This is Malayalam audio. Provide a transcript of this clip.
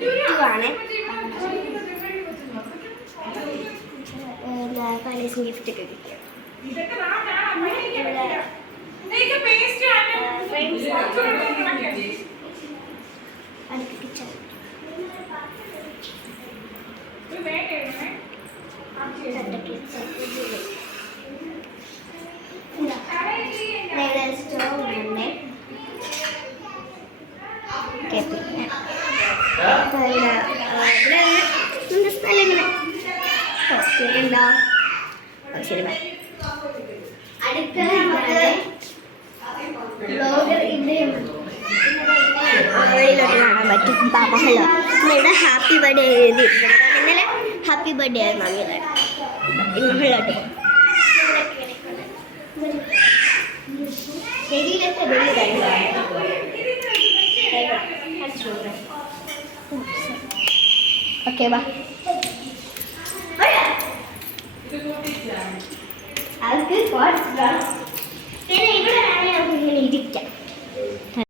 ഗിഫ്റ്റുമാണ്. പാലീസും ഗിഫ്റ്റൊക്കെ കിട്ടിയത്. അടുത്ത കിച്ചൺ. സ്റ്റോവുണ്ട്. പിന്നെ സ്ഥലം ഇങ്ങനെ ഹോസ്റ്റലുണ്ടോ? ശരി, അടുക്കള വെളിയിലോട്ട് കാണാൻ പറ്റും. ഹലോ, ഇവിടെ ഹാപ്പി ബർത്ത്ഡേ എഴുതിയിട്ടുണ്ട്. ഇന്നലെ ഹാപ്പി ബർത്ത്ഡേ ആയിരുന്നു മമ്മിയുടെ. മുകളിലോട്ട് ചെടിയിലൊക്കെ ഓക്കെ വാ. I'll get what?